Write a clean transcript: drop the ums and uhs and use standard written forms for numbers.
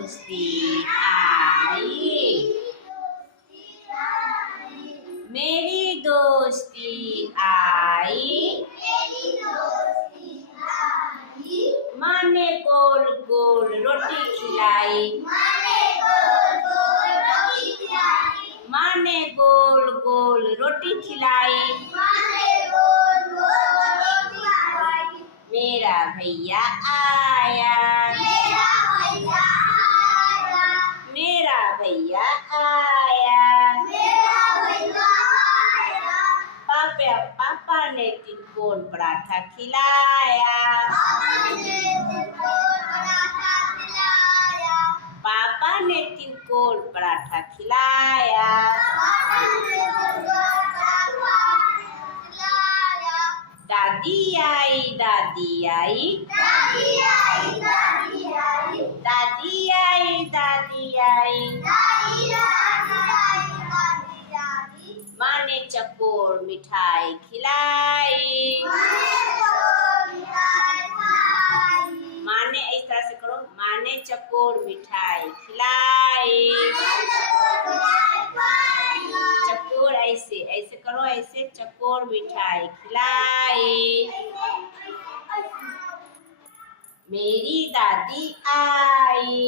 दोस्ती आई, मेरी दोस्ती आई। माँ ने गोल गोल रोटी खिलाई, माँ ने गोल गोल रोटी खिलाई। मेरा भैया आया, मेरा भैया आया। पापा ने तिनकोन पराठा खिलाया, पापा ने तिनकोन पराठा खिलाया। दादी आई, दादी आई, दादी आई, दादी आई। माँ ने चकोर मिठाई खिलाई, माँ ने इस तरह से करो, माँ ने चकोर मिठाई खिलाई। चकोर ऐसे ऐसे करो, ऐसे चकोर मिठाई खिलाई। मेरी दादी आई।